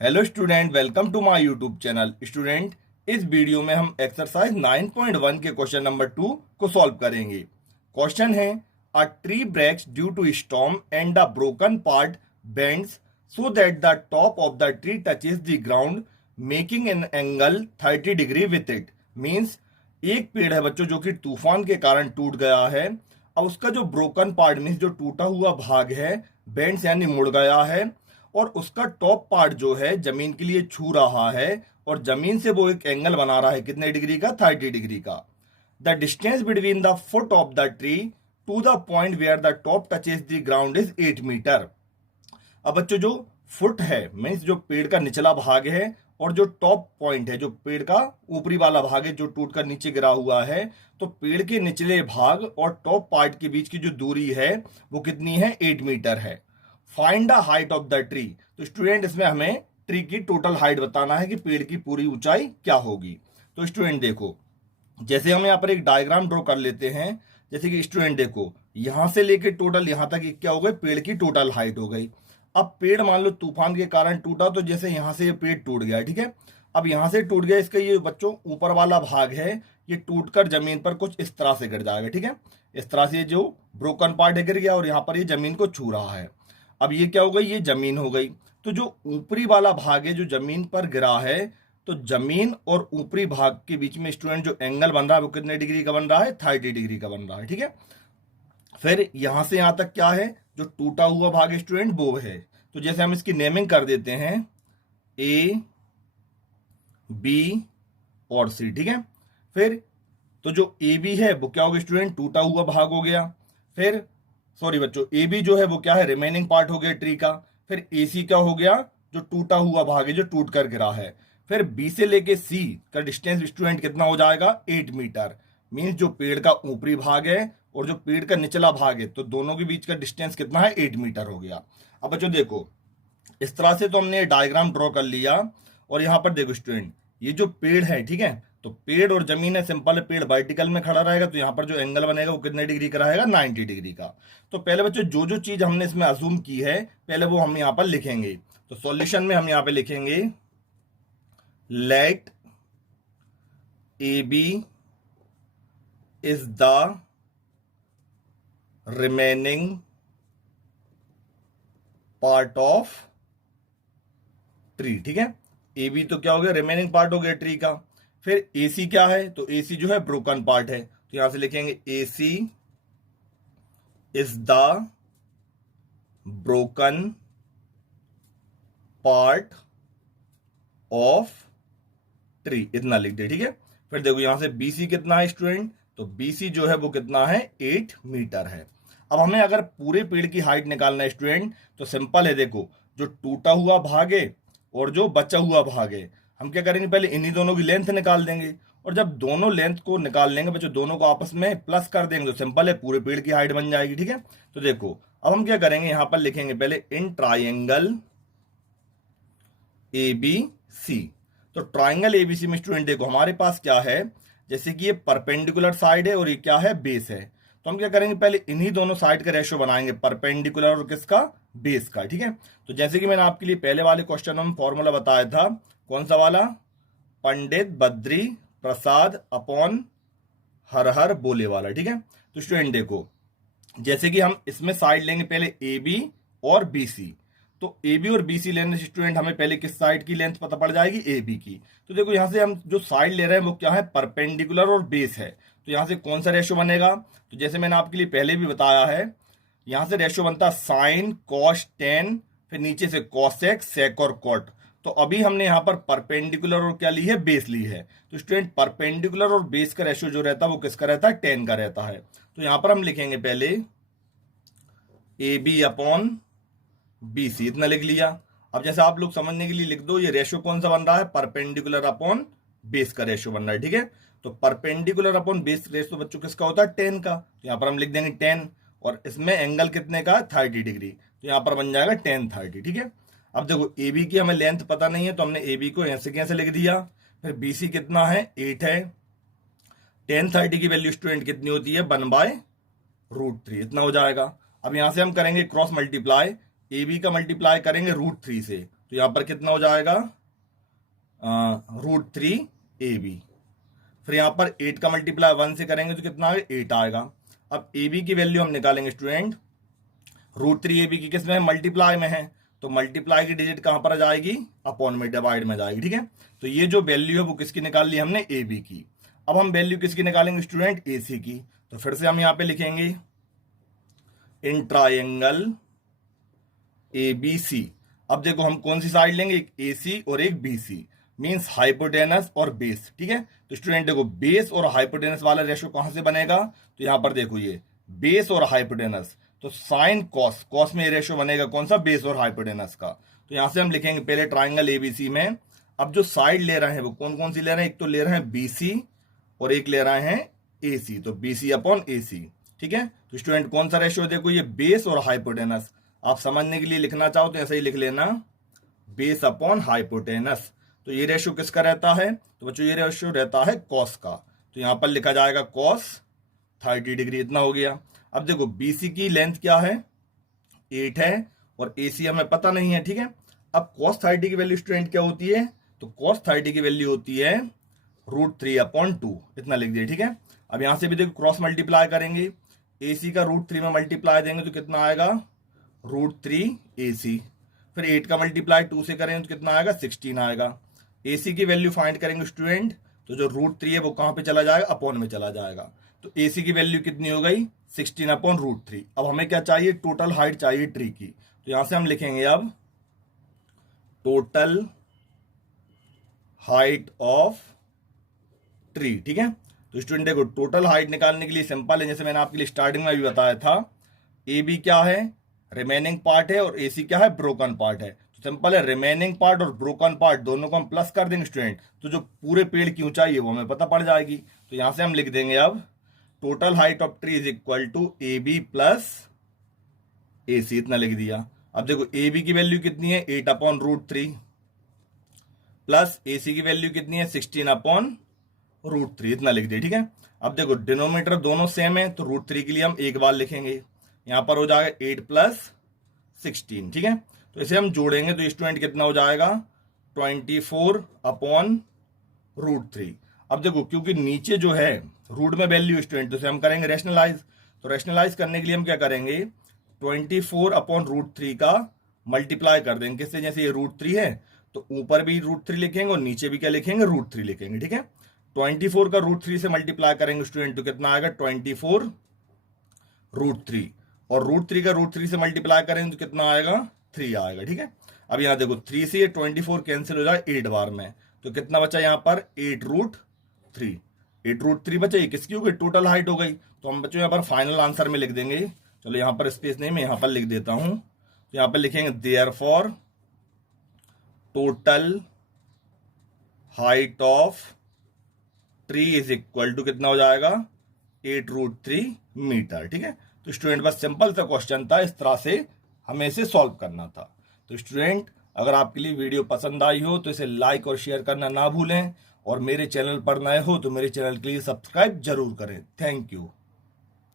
Hello student, welcome to my YouTube channel. Student, इस video में हम एक्सरसाइज 9.1 के क्वेश्चन नंबर 2 को सॉल्व करेंगे। क्वेश्चन है, a tree breaks due to storm and the broken part bends so that the top of the tree touches the ground making an angle 30 degree with it. Means एक पेड़ है बच्चों जो कि तूफान के कारण टूट गया है। अब उसका जो ब्रोकन पार्ट मीन्स जो टूटा हुआ भाग है, बेंड्स यानी मुड़ गया है, और उसका टॉप पार्ट जो है जमीन के लिए छू रहा है और जमीन से वो एक एंगल बना रहा है। कितने डिग्री का? 30 डिग्री का। The distance between the foot of the tree to the point where the top touches the ground is 8 metre. अब बच्चों जो फुट है मीन्स जो पेड़ का निचला भाग है, और जो टॉप पॉइंट है जो पेड़ का ऊपरी वाला भाग है जो टूटकर नीचे गिरा हुआ है, तो पेड़ के निचले भाग और टॉप पार्ट के बीच की जो दूरी है वो कितनी है? 8 मीटर है। Find the height of the tree. तो स्टूडेंट इसमें हमें ट्री की टोटल हाइट बताना है कि पेड़ की पूरी ऊंचाई क्या होगी। तो स्टूडेंट देखो, जैसे हम यहाँ पर एक डायग्राम ड्रॉ कर लेते हैं। जैसे कि स्टूडेंट देखो, यहां से लेके टोटल यहां तक क्या हो गई? पेड़ की टोटल हाइट हो गई। अब पेड़ मान लो तूफान के कारण टूटा, तो जैसे यहां से ये पेड़ टूट गया, ठीक है। अब यहां से टूट गया, इसका ये बच्चों ऊपर वाला भाग है, ये टूटकर जमीन पर कुछ इस तरह से गिर जाएगा, ठीक है। इस तरह से जो ब्रोकन पार्ट है गिर गया और यहाँ पर ये जमीन को छू रहा है। अब ये क्या हो गई? ये जमीन हो गई। तो जो ऊपरी वाला भाग है जो जमीन पर गिरा है, तो जमीन और ऊपरी भाग के बीच में स्टूडेंट जो एंगल बन रहा है वो कितने डिग्री का बन रहा है? 30 डिग्री का बन रहा है, ठीक है। फिर यहां से यहां तक क्या है? जो टूटा हुआ भाग है स्टूडेंट वो है। तो जैसे हम इसकी नेमिंग कर देते हैं ए, बी और सी, ठीक है। फिर तो जो ए बी है वो क्या हो गया स्टूडेंट? टूटा हुआ भाग हो गया। फिर सॉरी बच्चों, ए बी जो है वो क्या है? रिमेनिंग पार्ट हो गया ट्री का। फिर ए सी क्या हो गया? जो टूटा हुआ भाग है जो टूट कर गिरा है। फिर बी से लेके सी का डिस्टेंस स्टूडेंट कितना हो जाएगा? 8 मीटर। मीन्स जो पेड़ का ऊपरी भाग है और जो पेड़ का निचला भाग है, तो दोनों के बीच का डिस्टेंस कितना है? 8 मीटर हो गया। अब बच्चों देखो, इस तरह से तो हमने डायग्राम ड्रॉ कर लिया। और यहां पर देखो स्टूडेंट, ये जो पेड़ है, ठीक है, तो पेड़ और जमीन है, सिंपल है। पेड़ वर्टिकल में खड़ा रहेगा तो यहाँ पर जो एंगल बनेगा वो कितने डिग्री का रहेगा? 90 डिग्री का। तो पहले बच्चों जो जो चीज हमने इसमें अजूम की है पहले वो हम यहाँ पर लिखेंगे। तो सॉल्यूशन में हम यहाँ पे लिखेंगे let A B is the remaining part of tree, ठीक है। ए बी तो क्या हो गया? रिमेनिंग पार्ट हो गया ट्री का। फिर ए सी क्या है? तो ए सी जो है ब्रोकन पार्ट है, तो यहां से लिखेंगे A C is the broken part of tree, इतना लिख दे, ठीक है। फिर देखो यहां से बी सी कितना है स्टूडेंट? तो बी सी जो है वो कितना है? 8 मीटर है। अब हमें अगर पूरे पेड़ की हाइट निकालना है स्टूडेंट, तो सिंपल है। देखो, जो टूटा हुआ भाग है और जो बचा हुआ भाग है, हम क्या करेंगे? पहले इन्हीं दोनों की लेंथ निकाल देंगे। और जब दोनों लेंथ को निकाल लेंगे बच्चों, दोनों को आपस में प्लस कर देंगे, तो सिंपल है, पूरे पेड़ की हाइट बन जाएगी, ठीक है। तो देखो अब हम क्या करेंगे? यहां पर लिखेंगे पहले in triangle A B C. तो ट्राइंगल एबीसी में स्टूडेंट देखो हमारे पास क्या है? जैसे कि ये परपेंडिकुलर साइड है और ये क्या है? बेस है। तो हम क्या करेंगे? पहले इन्हीं दोनों साइड का रेशियो बनाएंगे, परपेंडिकुलर और किसका? बेस का, ठीक है। तो जैसे कि मैंने आपके लिए पहले वाले क्वेश्चन में फॉर्मूला बताया था, कौन सा वाला? पंडित बद्री प्रसाद अपॉन हर हर बोले वाला, ठीक है। तो स्टूडेंट देखो, जैसे कि हम इसमें साइड लेंगे पहले ए बी और बी सी। तो ए बी और बी सी लेने से स्टूडेंट हमें पहले किस साइड की लेंथ पता पड़ जाएगी? ए बी की। तो देखो यहां से हम जो साइड ले रहे हैं वो क्या है? परपेंडिकुलर और बेस है। तो यहां से कौन सा रेशियो बनेगा? तो जैसे मैंने आपके लिए पहले भी बताया है, यहां से रेशियो बनता है साइन कॉस टेन, फिर नीचे से कॉसेक सेक और कॉट। तो अभी हमने यहाँ पर परपेंडिकुलर और क्या ली है? बेस ली है। तो स्टूडेंट परपेंडिकुलर और बेस का रेशियो जो रहता है वो किसका रहता है? 10 का रहता है। तो यहां पर हम लिखेंगे पहले A B upon B C, इतना लिख लिया। अब जैसे आप लोग समझने के लिए लिख दो, ये रेशियो कौन सा बन रहा है? परपेंडिकुलर अपॉन बेस का रेशियो बन रहा है, ठीक है। तो परपेंडिकुलर अपॉन बेस रेशियो बच्चों किसका होता है? 10 का। तो यहां पर हम लिख देंगे 10, और इसमें एंगल कितने का है? 30 डिग्री। तो यहां पर बन जाएगा 10 30, ठीक है। अब देखो ए बी की हमें लेंथ पता नहीं है, तो हमने ए बी को ऐसे कैसे लिख दिया। फिर बी सी कितना है? 8 है। 10 30 की वैल्यू स्टूडेंट कितनी होती है? 1/√3, इतना हो जाएगा। अब यहां से हम करेंगे क्रॉस मल्टीप्लाई, ए बी का मल्टीप्लाई करेंगे √3 से, तो यहाँ पर कितना हो जाएगा, √3 AB। फिर यहाँ पर 8 का मल्टीप्लाई 1 से करेंगे तो कितना आएगा, 8 आएगा। अब AB की वैल्यू हम निकालेंगे स्टूडेंट, √3AB की किस में है, मल्टीप्लाई में है, तो मल्टीप्लाई की डिजिट कहाँ पर आ जाएगी, अपॉन में, डिवाइड में जाएगी, ठीक है। तो ये जो वैल्यू है वो किसकी निकाल ली हमने, AB की। अब हम वैल्यू किसकी निकालेंगे स्टूडेंट, AC की। तो फिर से हम यहाँ पे लिखेंगे इन ट्रायंगल ABC। अब देखो हम कौन सी साइड लेंगे, एक AC और एक BC, मींस हाइपोटेनस और बेस, ठीक है। तो स्टूडेंट देखो बेस और हाइपोटेनस वाला रेशो कहां से बनेगा, तो यहां पर देखो ये बेस और हाइपोटेनस, तो साइन कॉस, कॉस में ये रेशो बनेगा कौन सा, बेस और हाइपोटेनस का। तो यहां से हम लिखेंगे पहले ट्राइंगल ABC में। अब जो साइड ले रहे हैं वो कौन कौन सी ले रहे हैं, एक तो ले रहे हैं BC और एक ले रहे हैं AC, तो BC अपॉन AC, ठीक है। तो स्टूडेंट कौन सा रेशियो, देखो ये बेस और हाइपोटेनस, आप समझने के लिए लिखना चाहो तो ऐसे ही लिख लेना, बेस अपॉन हाइपोटेनस। तो ये रेशियो किसका रहता है, तो बच्चों ये रेशियो रहता है कॉस का। तो यहां पर लिखा जाएगा कॉस 30 डिग्री, इतना हो गया। अब देखो BC की लेंथ क्या है, 8 है, और AC हमें पता नहीं है, ठीक है। अब cos 30 की वैल्यू स्टूडेंट क्या होती है, तो cos 30 की वैल्यू होती है √3/2, इतना लिख दिया, ठीक है। अब यहां से भी देखो क्रॉस मल्टीप्लाई करेंगे, AC का √3 में मल्टीप्लाई देंगे तो कितना आएगा, √3AC। फिर 8 का मल्टीप्लाई 2 से करेंगे तो कितना आएगा, 16 आएगा। AC की वैल्यू फाइंड करेंगे स्टूडेंट, तो जो √3 है वो कहां पे चला जाएगा, अपॉन में चला जाएगा। तो AC की वैल्यू कितनी हो गई, 16/√3। अब हमें क्या चाहिए, टोटल हाइट चाहिए ट्री की। तो यहां से हम लिखेंगे अब टोटल हाइट ऑफ ट्री, ठीक है। तो स्टूडेंट देखो टोटल हाइट निकालने के लिए सिंपल है, जैसे मैंने आपके लिए स्टार्टिंग में भी बताया था, AB क्या है, रिमेनिंग पार्ट है, और AC क्या है, ब्रोकन पार्ट है। तो सिंपल है, रिमेनिंग पार्ट और ब्रोकन पार्ट दोनों को हम प्लस कर देंगे स्टूडेंट, तो जो पूरे पेड़ की ऊंचाई है वो हमें पता पड़ जाएगी। तो यहां से हम लिख देंगे अब total height of tree is equal to AB plus AC, इतना लिख दिया। अब देखो AB की वैल्यू कितनी है, 8/√3, प्लस AC की वैल्यू कितनी है, 16/√3, इतना लिख दिया, ठीक है। अब देखो डिनोमिनेटर दोनों सेम है, तो √3 के लिए हम एक बार लिखेंगे, यहां पर हो जाएगा 8 + 16, ठीक है। तो इसे हम जोड़ेंगे तो स्टूडेंट कितना हो जाएगा, 24/√3। अब देखो क्योंकि नीचे जो है रूट में वैल्यू स्टूडेंट, तो इसे हम करेंगे रैशनलाइज। तो रैशनलाइज करने के लिए हम क्या करेंगे, 24/√3 का मल्टीप्लाई कर देंगे किससे, जैसे ये √3 है तो ऊपर भी √3 लिखेंगे और नीचे भी क्या लिखेंगे, √3 लिखेंगे, ठीक है। 24 का √3 से मल्टीप्लाई करेंगे स्टूडेंट तो कितना आएगा, 24√3, और √3 का √3 से मल्टीप्लाई करेंगे तो कितना आएगा, 3 आएगा, ठीक है। अब यहाँ देखो 3 से ये 24 कैंसिल हो जाए 8 बार में, तो कितना बचा यहाँ पर, 8√3, 8√3 बचा, ये किसकी हो गई, टोटल हाइट हो गई। तो हम बच्चों यहाँ पर फाइनल आंसर में लिख देंगे, चलो यहाँ पर स्पेस नहीं, मैं यहाँ पर लिख देता हूं, तो यहाँ पर लिखेंगे therefore total height of tree is equal to कितना हो जाएगा, 8√3 मीटर, ठीक है। तो स्टूडेंट बस सिंपल सा क्वेश्चन था, इस तरह से हमें इसे सॉल्व करना था। तो स्टूडेंट अगर आपके लिए वीडियो पसंद आई हो तो इसे लाइक और शेयर करना ना भूलें, और मेरे चैनल पर नए हो तो मेरे चैनल के लिए सब्सक्राइब जरूर करें। Thank you.